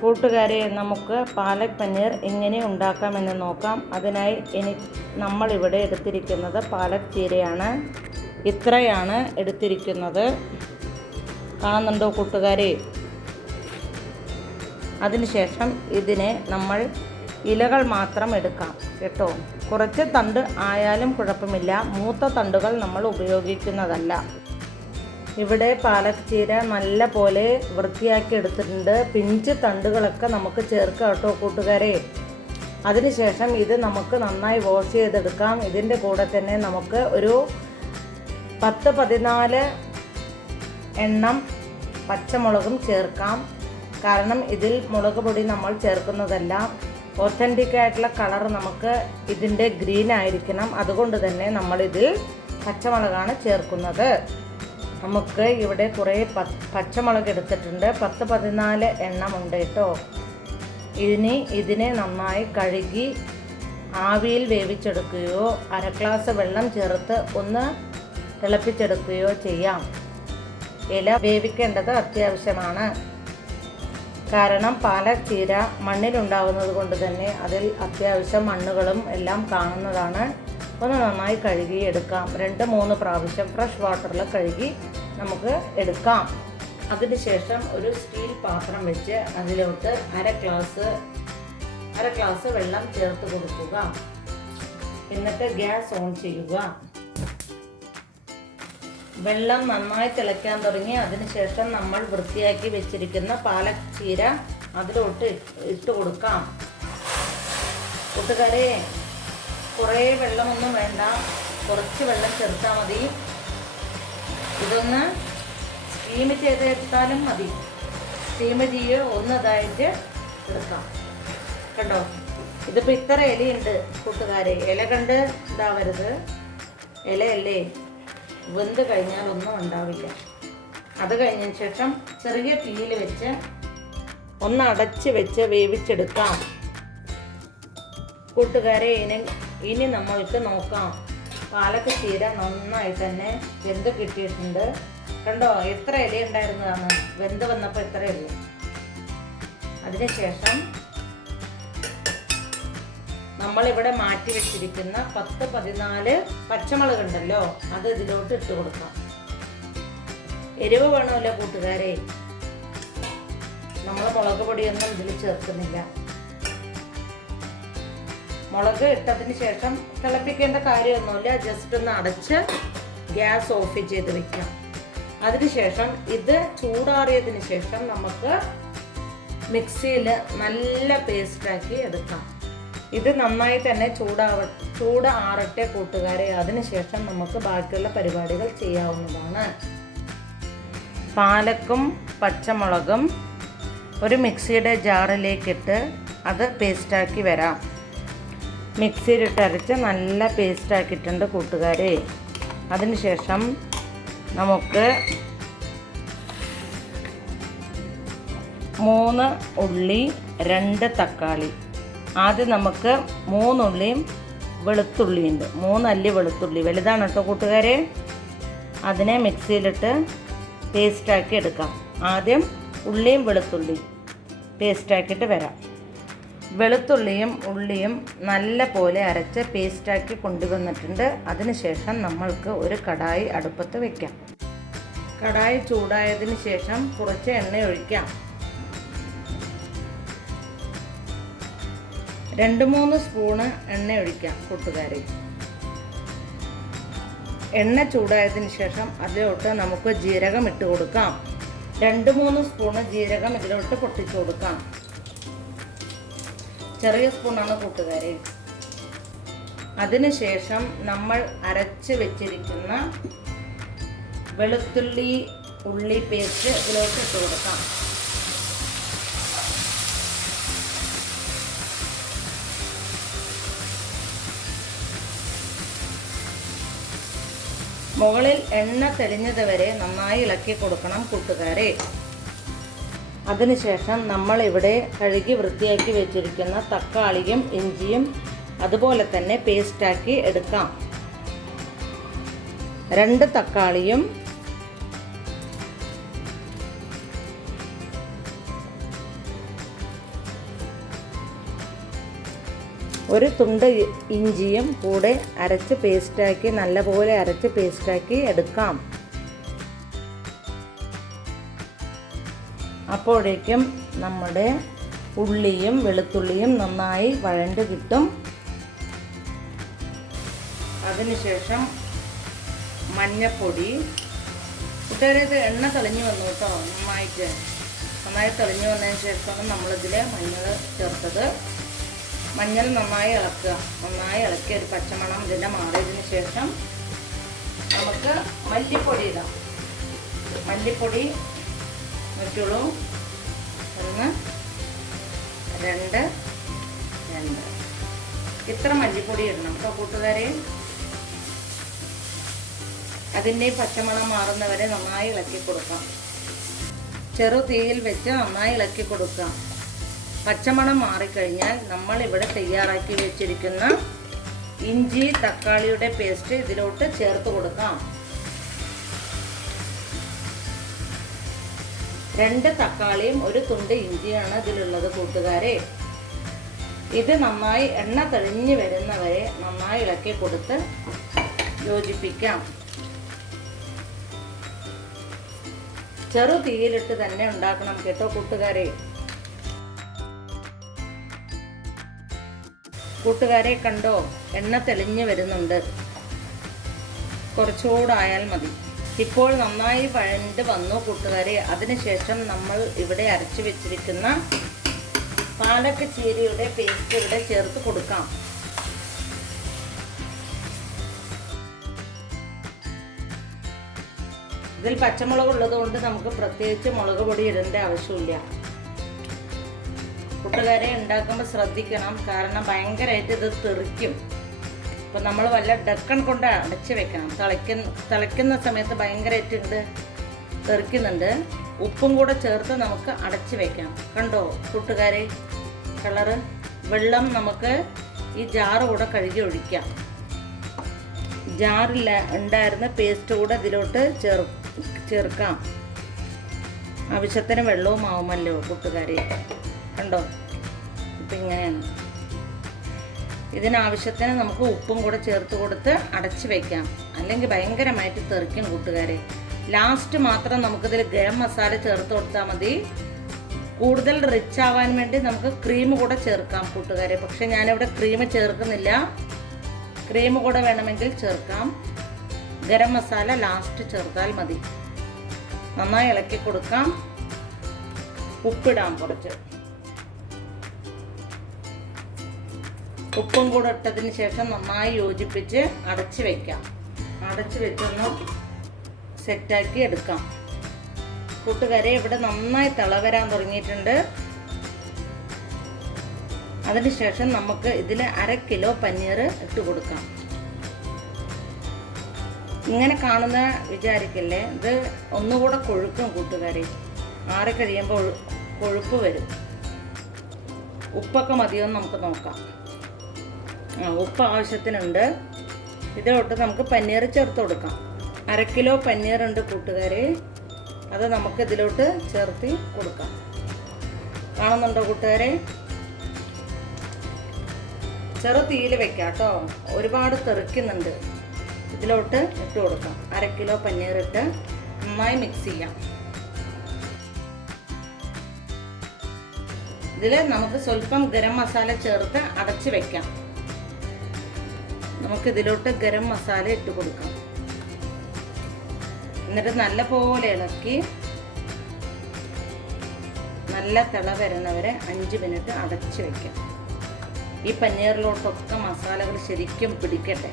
കൂട്ടുകാരെ നമുക്ക് പാലക് പനീർ എങ്ങനെ ഉണ്ടാക്കാമെന്ന് നോക്കാം. അതിനായി എനി നമ്മളിവിടെ എടുത്തിരിക്കുന്നത് പാലക് ചീരയാണ്. ഇത്രയാണ് എടുത്തിരിക്കുന്നത്. കാണുന്നുണ്ടോ കൂട്ടുകാരെ? അതിനുശേഷം ഇതിനെ നമ്മൾ ഇലകൾ മാത്രം എടുക്കാം കേട്ടോ. കുറച്ച് തണ്ട് ആയാലും കുഴപ്പമില്ല. മൂത്ത തണ്ടുകൾ നമ്മൾ ഉപയോഗിക്കുന്നതല്ല. ഇവിടെ പാലക് ചീര നല്ല പോലെ വൃത്തിയാക്കി എടുത്തിട്ടുണ്ട്. പിഞ്ച് തണ്ടുകളൊക്കെ നമുക്ക് ചേർക്കാം കേട്ടോ കൂട്ടുകാരെ. അതിനുശേഷം ഇത് നമുക്ക് നന്നായി വാഷ് ചെയ്തെടുക്കാം. ഇതിന്റെ കൂടെ തന്നെ നമുക്ക് ഒരു പത്ത് പതിനാല് എണ്ണം പച്ചമുളകും ചേർക്കാം. കാരണം ഇതിൽ മുളക് പൊടി നമ്മൾ ചേർക്കുന്നതല്ല ഒത്തന്റിക് ആയിട്ടുള്ള കളർ നമുക്ക് ഇതിന്റെ ഗ്രീൻ ആയിരിക്കണം. അതുകൊണ്ട് തന്നെ നമ്മളിതിൽ പച്ചമുളകാണ് ചേർക്കുന്നത്. നമുക്ക് ഇവിടെ കുറേ പച്ചമുളക് എടുത്തിട്ടുണ്ട്. പത്ത് പതിനാല് എണ്ണം ഉണ്ട് കേട്ടോ. ഇനി ഇതിനെ നന്നായി കഴുകി ആവിയിൽ വേവിച്ചെടുക്കുകയോ അര ഗ്ലാസ് വെള്ളം ചേർത്ത് ഒന്ന് തിളപ്പിച്ചെടുക്കുകയോ ചെയ്യാം. ഇല വേവിക്കേണ്ടത് അത്യാവശ്യമാണ്. കാരണം പാല ചീര മണ്ണിലുണ്ടാകുന്നത് കൊണ്ട് തന്നെ അതിൽ അത്യാവശ്യം മണ്ണുകളും എല്ലാം കാണുന്നതാണ്. ഒന്ന് നന്നായി കഴുകി എടുക്കാം. രണ്ട് മൂന്ന് പ്രാവശ്യം ഫ്രഷ് വാട്ടറിൽ കഴുകി നമുക്ക് എടുക്കാം. അതിനുശേഷം ഒരു സ്റ്റീൽ പാത്രം വെച്ച് അതിലോട്ട് അര ഗ്ലാസ് അര ഗ്ലാസ് വെള്ളം ചേർത്ത് കൊടുക്കുക. എന്നിട്ട് ഗ്യാസ് ഓൺ ചെയ്യുക. വെള്ളം നന്നായി തിളയ്ക്കാൻ തുടങ്ങി. അതിനുശേഷം നമ്മൾ വൃത്തിയാക്കി വെച്ചിരിക്കുന്ന പാലക് ചീര അതിലോട്ട് ഇട്ട് കൊടുക്കാം. കൂട്ടുകാരെ കുറേ വെള്ളമൊന്നും വേണ്ട. കുറച്ച് വെള്ളം ചേർത്താൽ മതി. ഇതൊന്ന് സ്റ്റീം ചെയ്തെടുത്താലും മതി. സ്റ്റീം ഒന്ന് ഒന്നതായിട്ട് എടുക്കാം. കണ്ടോ? ഇതിപ്പോൾ ഇത്ര ഇലയുണ്ട് കൂട്ടുകാരെ. ഇല കണ്ട് ഇതാവരുത്. ഇലയല്ലേ? വെന്ത് കഴിഞ്ഞാൽ ഒന്നും ഉണ്ടാവില്ല. അത് കഴിഞ്ഞതിന് ശേഷം ചെറിയ തീയിൽ വെച്ച് ഒന്ന് അടച്ച് വെച്ച് വേവിച്ചെടുക്കാം. കൂട്ടുകാരെ ഇനി ഇനി നമ്മൾക്ക് നോക്കാം. പാലക്ക് ചീര നന്നായി തന്നെ വെന്ത് കിട്ടിയിട്ടുണ്ട്. കണ്ടോ? എത്ര ഇല ഉണ്ടായിരുന്നതാണ് വെന്ത് വന്നപ്പോൾ എത്ര ഇല അതിനുശേഷം നമ്മളിവിടെ മാറ്റി വെച്ചിരിക്കുന്ന പത്ത് പതിനാല് പച്ചമുളക് ഉണ്ടല്ലോ അത് ഇതിലോട്ട് ഇട്ട് കൊടുക്കാം. എരിവ് വേണമല്ലോ കൂട്ടുകാരെ. നമ്മൾ മുളക് പൊടിയൊന്നും ഇതിൽ ചേർക്കുന്നില്ല. മുളക് ഇട്ടതിന് ശേഷം തിളപ്പിക്കേണ്ട കാര്യമൊന്നുമില്ല. ജസ്റ്റ് ഒന്ന് അടച്ച് ഗ്യാസ് ഓഫ് ചെയ്ത് വെക്കാം. അതിനുശേഷം ഇത് ചൂടാറിയതിന് ശേഷം നമുക്ക് മിക്സിയിൽ നല്ല പേസ്റ്റാക്കി എടുക്കാം. ഇത് നന്നായി തന്നെ ചൂടാവ ചൂട് ആറട്ടെ കൂട്ടുകാരെ. അതിനുശേഷം നമുക്ക് ബാക്കിയുള്ള പരിപാടികൾ ചെയ്യാവുന്നതാണ്. പാലക്കും പച്ചമുളകും ഒരു മിക്സിയുടെ ജാറിലേക്കിട്ട് അത് പേസ്റ്റാക്കി വരാം. മിക്സിയിലിട്ട് അരച്ച് നല്ല പേസ്റ്റാക്കിയിട്ടുണ്ട് കൂട്ടുകാരെ. അതിനുശേഷം നമുക്ക് മൂന്ന് ഉള്ളി രണ്ട് തക്കാളി. ആദ്യം നമുക്ക് മൂന്നുള്ളിയും വെളുത്തുള്ളിയുണ്ട്. മൂന്നല്ലി വെളുത്തുള്ളി. വലുതാണ് കേട്ടോ കൂട്ടുകാരെ. അതിനെ മിക്സിയിലിട്ട് പേസ്റ്റാക്കി എടുക്കാം. ആദ്യം ഉള്ളിയും വെളുത്തുള്ളിയും പേസ്റ്റാക്കിയിട്ട് വരാം. വെളുത്തുള്ളിയും ഉള്ളിയും നല്ല പോലെ അരച്ച് പേസ്റ്റാക്കി കൊണ്ടുവന്നിട്ടുണ്ട്. അതിനുശേഷം നമ്മൾക്ക് ഒരു കടായി അടുപ്പത്ത് വെക്കാം. കടായി ചൂടായതിന് ശേഷം കുറച്ച് എണ്ണ ഒഴിക്കാം. രണ്ട് മൂന്ന് സ്പൂണ് എണ്ണ ഒഴിക്കാം കൂട്ടുകാരി. എണ്ണ ചൂടായതിന് ശേഷം അതിലോട്ട് നമുക്ക് ജീരകം ഇട്ട് കൊടുക്കാം. രണ്ട് മൂന്ന് സ്പൂണ് ജീരകം ഇതിലോട്ട് പൊട്ടിച്ചു കൊടുക്കാം. ചെറിയ സ്പൂണാണ് കൂട്ടുകാരെ. അതിനുശേഷം നമ്മൾ അരച്ച് വെച്ചിരിക്കുന്ന വെളുത്തുള്ളി ഉള്ളി പേസ്റ്റ് ഇതിലേക്ക് ഇട്ട് കൊടുക്കാം. മുകളിൽ എണ്ണ തെളിഞ്ഞത് വരെ നന്നായി ഇളക്കി കൊടുക്കണം കൂട്ടുകാരെ. അതിനുശേഷം നമ്മളിവിടെ കഴുകി വൃത്തിയാക്കി വെച്ചിരിക്കുന്ന തക്കാളിയും ഇഞ്ചിയും അതുപോലെ തന്നെ പേസ്റ്റാക്കി എടുക്കാം. രണ്ട് തക്കാളിയും ഒരു തുണ്ട് ഇഞ്ചിയും കൂടെ അരച്ച് പേസ്റ്റാക്കി നല്ലപോലെ അരച്ച് പേസ്റ്റാക്കി എടുക്കാം. അപ്പോഴേക്കും നമ്മുടെ ഉള്ളിയും വെളുത്തുള്ളിയും നന്നായി വഴണ്ട് കിട്ടും. അതിനുശേഷം മഞ്ഞപ്പൊടി. കൂട്ടുകാരെ ഇത് എണ്ണ തെളിഞ്ഞു വന്നു കേട്ടോ നന്നായിട്ട്. നന്നായി തെളിഞ്ഞു വന്നതിന് ശേഷമാണ് നമ്മളിതിൽ മഞ്ഞൾ ചേർത്തത്. മഞ്ഞൾ നന്നായി ഇളക്കുക. നന്നായി ഇളക്കി ഒരു പച്ചമണം ഇതിന്റെ മാറിയതിന് ശേഷം നമുക്ക് മല്ലിപ്പൊടി ഇടാം. മല്ലിപ്പൊടി നോക്കിയോളൂ ഒന്ന് രണ്ട് രണ്ട്. ഇത്ര മല്ലിപ്പൊടി ഇടണം കേട്ടോ കൂട്ടുകാരെ. അതിന്റെ പച്ചമണം മാറുന്നവരെ നന്നായി ഇളക്കി കൊടുക്കാം. ചെറു തീയിൽ വെച്ച് നന്നായി ഇളക്കി കൊടുക്കാം. പച്ചമണം മാറിക്കഴിഞ്ഞാൽ നമ്മൾ ഇവിടെ തയ്യാറാക്കി വെച്ചിരിക്കുന്ന ഇഞ്ചി തക്കാളിയുടെ പേസ്റ്റ് ഇതിലോട്ട് ചേർത്ത് കൊടുക്കാം. രണ്ട് തക്കാളിയും ഒരു തുണ്ട് ഇഞ്ചിയാണ് ഇതിലുള്ളത് കൂട്ടുകാരെ. ഇത് നന്നായി എണ്ണ തെളിഞ്ഞു വരുന്നവരെ നന്നായി ഇളക്കി കൊടുത്ത് യോജിപ്പിക്കാം. ചെറു തീയിലിട്ട് തന്നെ ഉണ്ടാക്കണം കേട്ടോ കൂട്ടുകാരെ. കൂട്ടുകാരെ കണ്ടോ എണ്ണ തെളിഞ്ഞു വരുന്നുണ്ട്. കുറച്ചുകൂടായാൽ മതി. ഇപ്പോൾ നന്നായി വഴണ്ട് വന്നു കൂട്ടുകാരെ. അതിനുശേഷം നമ്മൾ ഇവിടെ അരച്ചു വെച്ചിരിക്കുന്ന പാലക്ക ചീരയുടെ പേസ്റ്റ് ഇവിടെ ചേർത്ത് കൊടുക്കാം. ഇതിൽ പച്ചമുളക് ഉള്ളത് കൊണ്ട് നമുക്ക് പ്രത്യേകിച്ച് മുളക് പൊടി ഇടേണ്ട ആവശ്യമില്ല. കൂട്ടുകാരെ ഉണ്ടാക്കുമ്പോൾ ശ്രദ്ധിക്കണം. കാരണം ഭയങ്കരമായിട്ട് ഇത് തെറിക്കും. ഇപ്പം നമ്മൾ വല്ല ഡക്കൺ കൊണ്ട് അടച്ച് വെക്കണം. തിളയ്ക്കുന്ന തിളയ്ക്കുന്ന സമയത്ത് ഭയങ്കരമായിട്ട് ഇത് തെറിക്കുന്നുണ്ട് ഉപ്പും കൂടെ ചേർത്ത് നമുക്ക് അടച്ച് വെക്കാം. കണ്ടോ കൂട്ടുകാരെ? കളറ്? വെള്ളം നമുക്ക് ഈ ജാറ് കൂടെ കഴുകി ഒഴിക്കാം. ജാറില്ല ഉണ്ടായിരുന്ന പേസ്റ്റ് കൂടെ ഇതിലോട്ട് ചേർ ചേർക്കാം. ആവശ്യത്തിന് വെള്ളവും ആവുമല്ലോ കൂട്ടുകാരെ. കണ്ടോ? ഇപ്പം ഇങ്ങനെയാണ്. ഇതിനാവശ്യത്തിന് നമുക്ക് ഉപ്പും കൂടെ ചേർത്ത് കൊടുത്ത് അടച്ച് വെക്കാം. അല്ലെങ്കിൽ ഭയങ്കരമായിട്ട് തെറിക്കും കൂട്ടുകാരെ. ലാസ്റ്റ് മാത്രം നമുക്കിതിൽ ഗരം മസാല ചേർത്ത് കൊടുത്താൽ മതി. കൂടുതൽ റിച്ച് ആവാൻ വേണ്ടി നമുക്ക് ക്രീം കൂടെ ചേർക്കാം കൂട്ടുകാരെ. പക്ഷെ ഞാനിവിടെ ക്രീം ചേർക്കുന്നില്ല. ക്രീം കൂടെ വേണമെങ്കിൽ ചേർക്കാം. ഗരം മസാല ലാസ്റ്റ് ചേർത്താൽ മതി. നന്നായി ഇളക്കി കൊടുക്കാം. ഉപ്പിടാം കുറച്ച്. ഉപ്പും കൂടെ ഇട്ടതിന് ശേഷം നന്നായി യോജിപ്പിച്ച് അടച്ച് വെക്കാം. അടച്ച് വെച്ചൊന്ന് സെറ്റാക്കി എടുക്കാം. കൂട്ടുകാരെ ഇവിടെ നന്നായി തിള വരാൻ തുടങ്ങിയിട്ടുണ്ട് അതിനുശേഷം നമുക്ക് ഇതിൽ അര കിലോ പനീർ ഇട്ട് കൊടുക്കാം. ഇങ്ങനെ കാണുന്ന വിചാരിക്കല്ലേ? ഇത് ഒന്നുകൂടെ കൊഴുക്കും കൂട്ടുകാരെ. ആറി കഴിയുമ്പോൾ കൊഴുപ്പ് വരും. ഉപ്പൊക്കെ മതിയോ നമുക്ക് നോക്കാം. ഉപ്പ് ആവശ്യത്തിനുണ്ട്. ഇതിലോട്ട് നമുക്ക് പനീർ ചേർത്ത് കൊടുക്കാം. അര കിലോ പനീർ ഉണ്ട് കൂട്ടുകാരെ. അത് നമുക്ക് ഇതിലോട്ട് ചേർത്ത് കൊടുക്കാം. കാണുന്നുണ്ടോ കൂട്ടുകാരെ? ചെറു തീയിൽ വെക്കാം കേട്ടോ. ഒരുപാട് തെറിക്കുന്നുണ്ട്. ഇതിലോട്ട് ഇട്ട് കൊടുക്കാം. അര കിലോ പനീർ ഇട്ട് നന്നായി മിക്സ് ചെയ്യാം. ഇതിൽ നമുക്ക് സ്വല്പം ഗരം മസാല ചേർത്ത് അടച്ച് വെക്കാം. നമുക്ക് ഇതിലോട്ട് ഗരം മസാല ഇട്ട് കൊടുക്കാം. എന്നിട്ട് നല്ല പോലെ ഇളക്കി നല്ല തിള വരുന്നവരെ അഞ്ച് മിനിറ്റ് അടച്ച് വെക്കാം. ഈ പനീറിലോട്ടൊക്കെ മസാലകൾ ശരിക്കും പിടിക്കട്ടെ.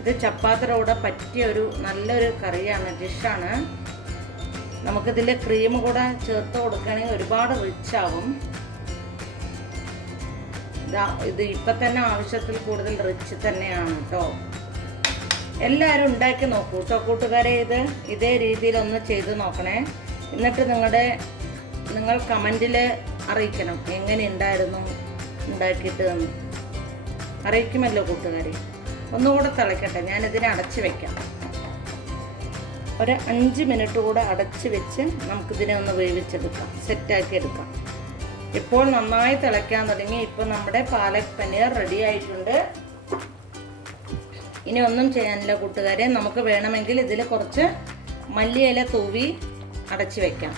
ഇത് ചപ്പാത്തിയുടെ പറ്റിയ ഒരു നല്ലൊരു കറിയാണ് ഡിഷാണ്. നമുക്കിതിൽ ക്രീം കൂടെ ചേർത്ത് കൊടുക്കുകയാണെങ്കിൽ ഒരുപാട് റിച്ച് ആവും. ഇതാ ഇത് ഇപ്പം തന്നെ ആവശ്യത്തിൽ കൂടുതൽ റിച്ച് തന്നെയാണ് കേട്ടോ എല്ലാവരും ഉണ്ടാക്കി നോക്കൂ കേട്ടോ കൂട്ടുകാരെ ഇത് ഇതേ രീതിയിൽ ഒന്ന് ചെയ്ത് നോക്കണേ. എന്നിട്ട് നിങ്ങളുടെ നിങ്ങൾ കമന്റിൽ അറിയിക്കണം എങ്ങനെ ഉണ്ടായിരുന്നു ഉണ്ടാക്കിയിട്ട് അറിയിക്കുമല്ലോ കൂട്ടുകാരെ. ഒന്നുകൂടെ തിളയ്ക്കട്ടെ ഞാനിതിനെ അടച്ച് വെക്കാം. ഒരു അഞ്ച് മിനിറ്റ് കൂടെ അടച്ച് വെച്ച് നമുക്കിതിനെ ഒന്ന് വേവിച്ചെടുക്കാം സെറ്റാക്കി എടുക്കാം. ഇപ്പോൾ നന്നായി തിളയ്ക്കാൻ തുടങ്ങി. ഇപ്പോൾ നമ്മുടെ പാലക് പനീർ റെഡി ആയിട്ടുണ്ട്. ഇനി ഒന്നും ചെയ്യാനില്ല കൂട്ടുകാരെ. നമുക്ക് വേണമെങ്കിൽ ഇതിൽ കുറച്ച് മല്ലിയില തൂവി അടച്ചു വയ്ക്കാം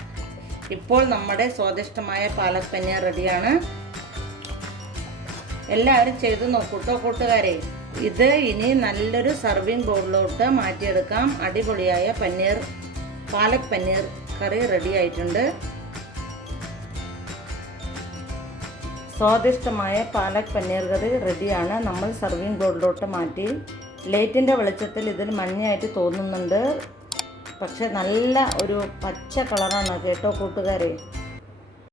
ഇപ്പോൾ നമ്മുടെ സ്വാദിഷ്ടമായ പാലക് പനീർ റെഡിയാണ് എല്ലാവരും ചെയ്ത് നോക്കൂട്ടോ കൂട്ടുകാരെ. ഇത് ഇനി നല്ലൊരു സർവിങ് ബോർഡിലോട്ട് മാറ്റിയെടുക്കാം. അടിപൊളിയായ പനീർ പാലക് പനീർ കറി റെഡി ആയിട്ടുണ്ട്. സ്വാദിഷ്ടമായ പാലക് പനീർ കറി റെഡിയാണ്. നമ്മൾ സർവിങ് ബോർഡിലോട്ട് മാറ്റി. ലൈറ്റിന്റെ വെളിച്ചത്തിൽ ഇതിൽ മഞ്ഞയായിട്ട് തോന്നുന്നുണ്ട്. പക്ഷെ നല്ല ഒരു പച്ച കളറാണ് കേട്ടോ കൂട്ടുകാരെ.